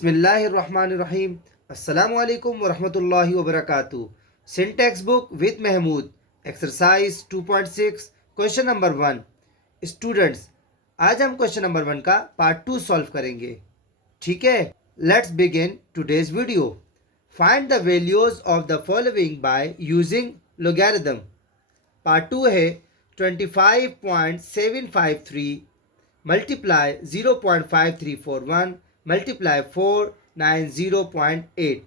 बिस्मिल्लाहिर्रहमानिर्रहीम। अस्सलामुअलैकुम वरहमतुल्लाहि वबरकातुहू। Syntax book with Mahmood, exercise 2.6, question number 1। Students, आज हम क्वेश्चन नंबर 1 का पार्ट 2 सॉल्व करेंगे। ठीक है, let's begin today's video. Find the values of the following by using logarithm. Part 2 है 25.753 मल्टीप्लाई 0.5341 मल्टीप्लाई 490.8।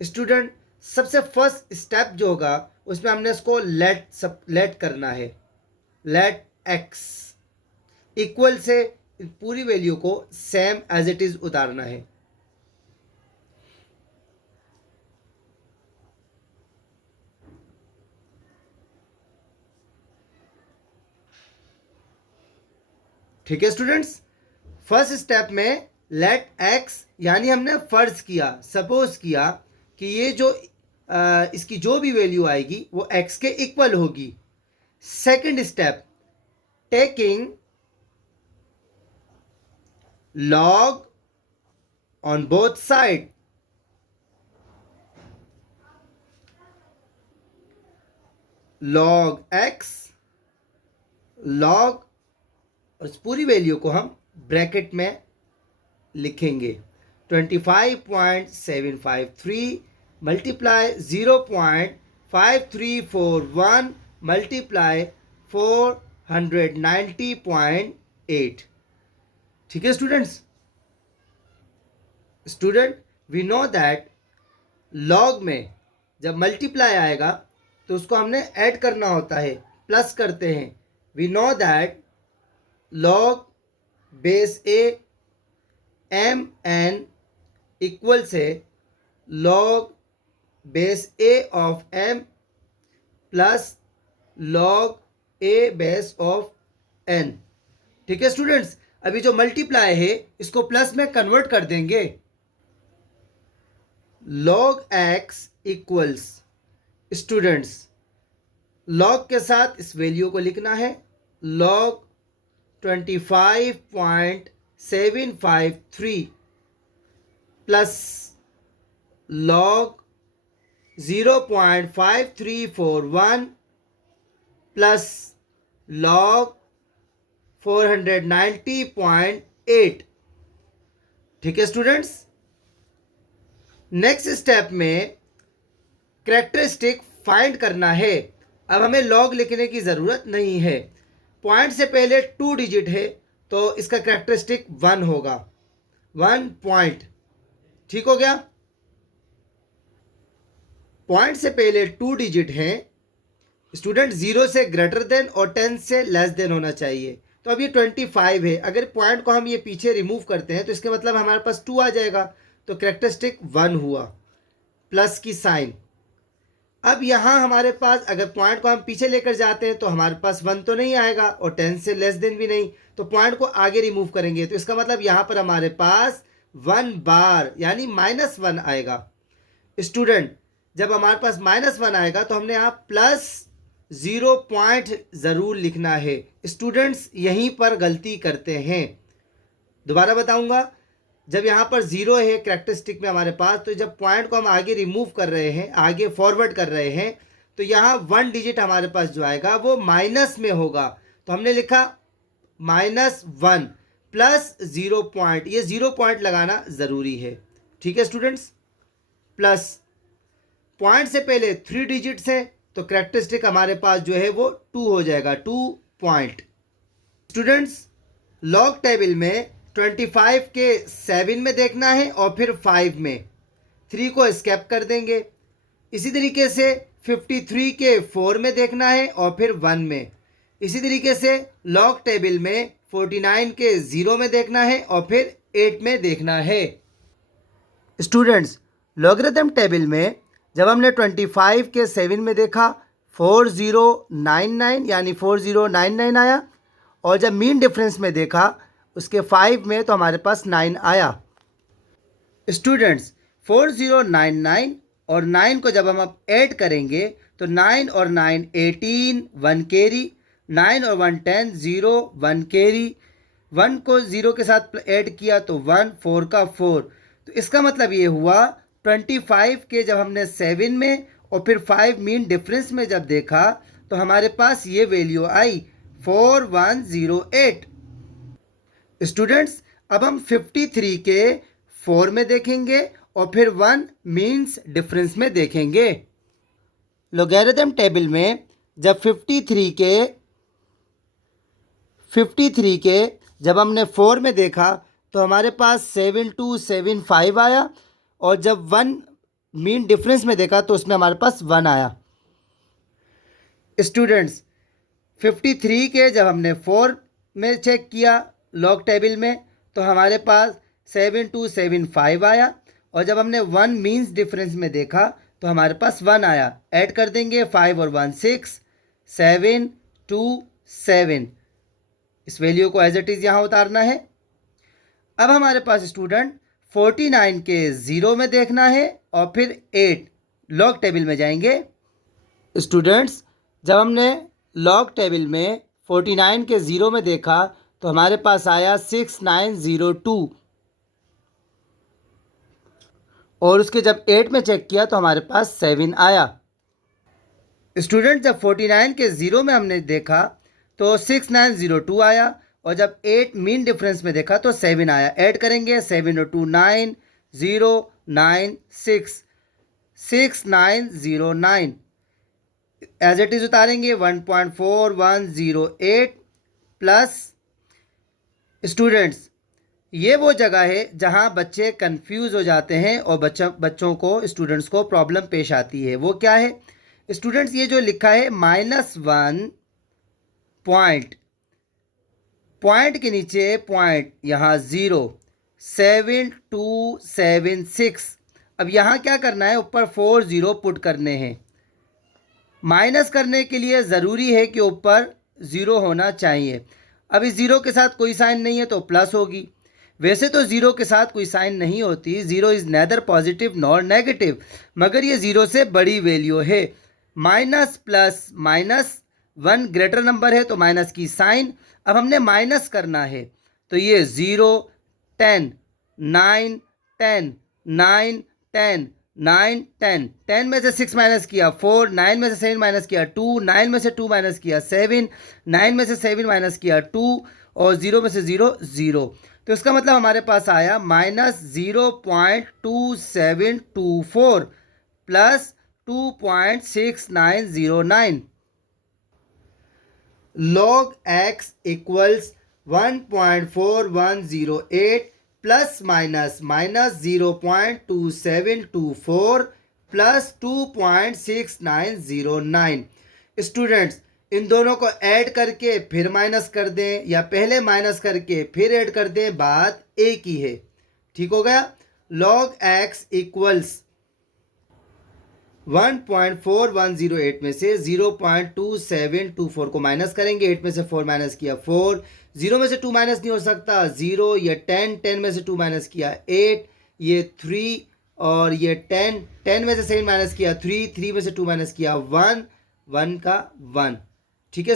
स्टूडेंट, सबसे फर्स्ट स्टेप जो होगा उसमें हमने इसको लेट करना है। लेट एक्स इक्वल से पूरी वैल्यू को सेम एज इट इज उतारना है। ठीक है स्टूडेंट्स, फर्स्ट स्टेप में लेट एक्स यानी हमने फर्ज किया, सपोज किया कि ये जो इसकी जो भी वैल्यू आएगी वो एक्स के इक्वल होगी। Second step, taking log on both side. Log x, log, और इस पूरी वैल्यू को हम ब्रैकेट में लिखेंगे। 25.753 मल्टीप्लाई 0.5341 मल्टीप्लाई 490.8। ठीक है students. Student, we know that log में जब मल्टीप्लाई आएगा तो उसको हमने ऐड करना होता है, प्लस करते हैं। We know that log base A M N equal से log base A of M plus log A base of N. ठीक है स्टूडेंट्स, अभी जो मल्टीप्लाई है इसको प्लस में कन्वर्ट कर देंगे। Log x equals, students log के साथ इस वैल्यू को लिखना है। Log 25.753 plus log 0.5341 plus log 490.8। ठीक है स्टूडेंट्स, नेक्स्ट स्टेप में कैरेक्टरिस्टिक फाइंड करना है। अब हमें लॉग लिखने की ज़रूरत नहीं है, पॉइंट से पहले 2 डिजिट है तो इसका कैरेक्टरिस्टिक 1 होगा। 1 पॉइंट, ठीक हो गया। पॉइंट से पहले 2 डिजिट हैं स्टूडेंट, 0 से ग्रेटर देन और 10 से लेस देन होना चाहिए। तो अब ये 25 है, अगर पॉइंट को हम ये पीछे रिमूव करते हैं तो इसके मतलब हमारे पास 2 आ जाएगा, तो कैरेक्टरिस्टिक 1 हुआ, प्लस की साइन। अब यहाँ हमारे पास अगर पॉइंट को हम पीछे लेकर जाते हैं तो हमारे पास 1 तो नहीं आएगा और 10 से लेस देन भी नहीं, तो पॉइंट को आगे रिमूव करेंगे तो इसका मतलब यहाँ पर हमारे पास 1 बार यानी -1 आएगा। स्टूडेंट, जब हमारे पास -1 आएगा तो हमने यहाँ प्लस 0 पॉइंट ज़रूर लिखना है। स्टूडेंट्स यहीं पर गलती करते हैं, दोबारा बताऊंगा। जब यहाँ पर 0 है कैरेक्टरिस्टिक में हमारे पास, तो जब पॉइंट को हम आगे रिमूव कर रहे हैं, आगे फॉरवर्ड कर रहे हैं, तो यहाँ 1 डिजिट हमारे पास जो आएगा वो माइनस में होगा। तो हमने लिखा -1 प्लस 0 पॉइंट, ये 0 पॉइंट लगाना ज़रूरी है। ठीक है स्टूडेंट्स, प्लस पॉइंट से पहले 3 डिजिट्स हैं तो कैरेक्टरिस्टिक हमारे पास जो है वो 2 हो जाएगा, 2 पॉइंट। स्टूडेंट्स, लॉग टेबल में 25 के 7 में देखना है और फिर 5 में, 3 को स्केप कर देंगे। इसी तरीके से 53 के 4 में देखना है और फिर 1 में। इसी तरीके से लॉग टेबल में 49 के 0 में देखना है और फिर 8 में देखना है। स्टूडेंट्स, लॉगरिथम टेबल में जब हमने 25 के 7 में देखा 4099 यानी 4099 आया, और जब मीन डिफरेंस में देखा उसके 5 में तो हमारे पास 9 आया। स्टूडेंट्स, 4099 और 9 को जब हम अब ऐड करेंगे तो 9 और 9 18, 1 कैरी, 9 और 1 10, 0 1 कैरी, 1 को 0 के साथ ऐड किया तो 1, 4 का 4, तो इसका मतलब ये हुआ 25 के जब हमने 7 में और फिर 5 मीन डिफरेंस में जब देखा तो हमारे पास ये वैल्यू आई 4108। स्टूडेंट्स अब हम 53 के 4 में देखेंगे और फिर 1 मीन्स डिफरेंस में देखेंगे। लॉगरिथम टेबल में जब 53 के जब हमने 4 में देखा तो हमारे पास 7275 आया और जब 1 मीन डिफरेंस में देखा तो उसमें हमारे पास 1 आया। स्टूडेंट्स 53 के जब हमने 4 में चेक किया लॉग टेबल में तो हमारे पास 7275 आया और जब हमने 1 मीन्स डिफरेंस में देखा तो हमारे पास 1 आया। ऐड कर देंगे 5 और 1 6 7 2 7। इस वैल्यू को एज इट इज़ यहाँ उतारना है। अब हमारे पास स्टूडेंट 49 के 0 में देखना है और फिर 8 लॉग टेबल में जाएंगे। स्टूडेंट्स जब हमने लॉग टेबल में 49 के 0 में देखा तो हमारे पास आया 6902 और उसके जब 8 में चेक किया तो हमारे पास 7 आया। स्टूडेंट जब 49 के 0 में हमने देखा तो 6902 आया और जब 8 मीन डिफरेंस में देखा तो 7 आया। ऐड करेंगे 7 और 2 9 0 9 6 6909। एज इट इज उतारेंगे 1.4108 प्लस। स्टूडेंट्स ये वो जगह है जहां बच्चे कंफ्यूज हो जाते हैं और बच्चों को स्टूडेंट्स को प्रॉब्लम पेश आती है। वो क्या है स्टूडेंट्स, ये जो लिखा है -1 पॉइंट के नीचे पॉइंट यहाँ 0 7276। अब यहाँ क्या करना है, ऊपर 40 पुट करने हैं। माइनस करने के लिए ज़रूरी है कि ऊपर 0 होना चाहिए। अब इस 0 के साथ कोई साइन नहीं है तो प्लस होगी। वैसे तो 0 के साथ कोई साइन नहीं होती, 0 is neither positive nor negative, मगर ये 0 से बड़ी वैल्यू है। Minus plus minus 1 greater number है तो माइनस की साइन। अब हमने माइनस करना है तो ये 0 10 9 10 9 10 9 10 10 में से 6 माइनस किया 4, 9 में से 7 माइनस किया 2, 9 में से 2 माइनस किया 7, 9 में से 7 माइनस किया 2 और 0 में से 0 0। तो इसका मतलब हमारे पास आया -0.2724 plus 2.6909। log x equals 1.4108 plus minus -0.2724 plus 2.6909। Students in दोनों को ऐड करके फिर माइनस कर दें या पहले माइनस करके फिर ऐड कर दें, बात एक ही है। ठीक हो गया। log x इक्वल्स 1.4108 में से 0.2724 को माइनस करेंगे। 8 में से 4 माइनस किया 4, 0 में से 2 माइनस नहीं हो सकता 0, ये 10, 10 में से 2 माइनस किया 8, ये 3 और ये 10, 10 में से 7 माइनस किया 3, 3 में से 2 माइनस किया 1, 1 का 1। ठीक है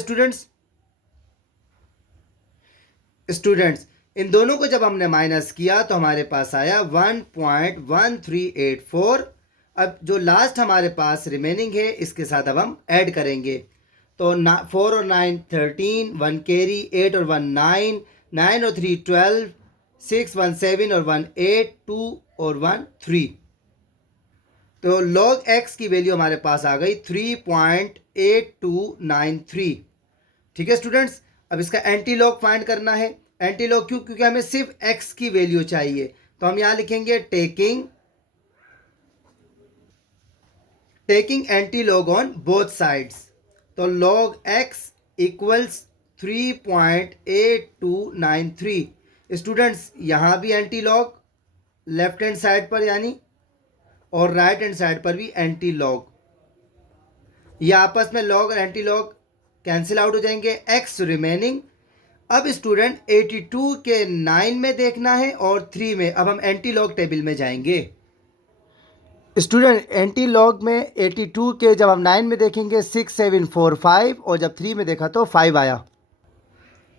स्टूडेंट्स। इन दोनों को जब हमने माइनस किया तो हमारे पास आया 1.1384। अब जो लास्ट हमारे पास रिमेनिंग है इसके साथ अब हम ऐड करेंगे तो 4 और 9 13, 1 कैरी, 8 और 1 9, 9 और 3 12, 6 1 7 और 1 8, 2 और 1 3। तो log x की वैल्यू हमारे पास आ गई 3.8293। ठीक है स्टूडेंट्स। अब इसका एंटी लॉग फाइंड करना है। एंटी लॉग क्यों? क्योंकि हमें सिर्फ x की वैल्यू चाहिए। तो हम यहाँ लिखेंगे taking anti log on both sides. तो log x इक्वल्स 3.8293। स्टूडेंट्स यहाँ भी anti log left hand side पर यानी और राइट हैंड साइड पर भी एंटी लॉग, ये आपस में लॉग और एंटी लॉग कैंसिल आउट हो जाएंगे, x रिमेनिंग। अब स्टूडेंट 82 के 9 में देखना है और 3 में। अब हम एंटी लॉग टेबल में जाएंगे। स्टूडेंट एंटी लॉग में 82 के जब हम 9 में देखेंगे 6745 और जब 3 में देखा तो 5 आया।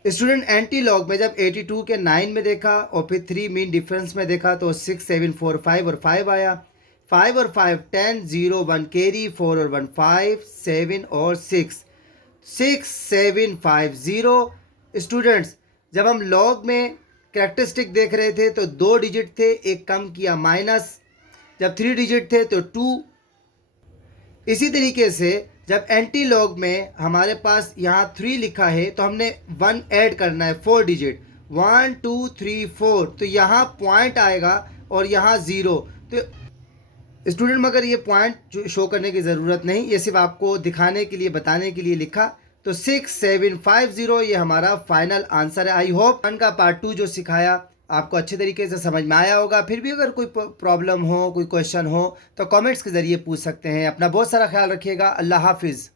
स्टूडेंट एंटी लॉग में जब 82 के 9 में देखा और फिर 3 मीन डिफरेंस में देखा तो 6 7 4 5 और 5 आया। 5 और 5 10 0 1 कैरी, 4 और 1 5 7 और 6 6 7 5 0। स्टूडेंट्स जब हम लॉग में कैरेक्टरिस्टिक देख रहे थे तो 2 डिजिट थे, एक कम किया माइनस, जब 3 डिजिट थे तो 2। इसी तरीके से जब एंटी लॉग में हमारे पास यहाँ 3 लिखा है तो हमने 1 ऐड करना है 4 डिजिट, 1 2 3 4, तो यहाँ पॉइंट आएगा और यहाँ 0। तो स्टूडेंट मगर ये पॉइंट शो करने की ज़रूरत नहीं, ये सिर्फ आपको दिखाने के लिए बताने के लिए लिखा। तो 6750 ये हमारा फाइनल आंसर है। आई होप वन का पार्ट 2 जो सिखाया आपको अच्छे तरीके से समझ में आया होगा। फिर भी अगर कोई प्रॉब्लम हो, कोई क्वेश्चन हो तो कमेंट्स के ज़रिए पूछ सकते हैं। अपना बहुत सारा ख्याल रखिएगा। अल्लाह हाफिज़।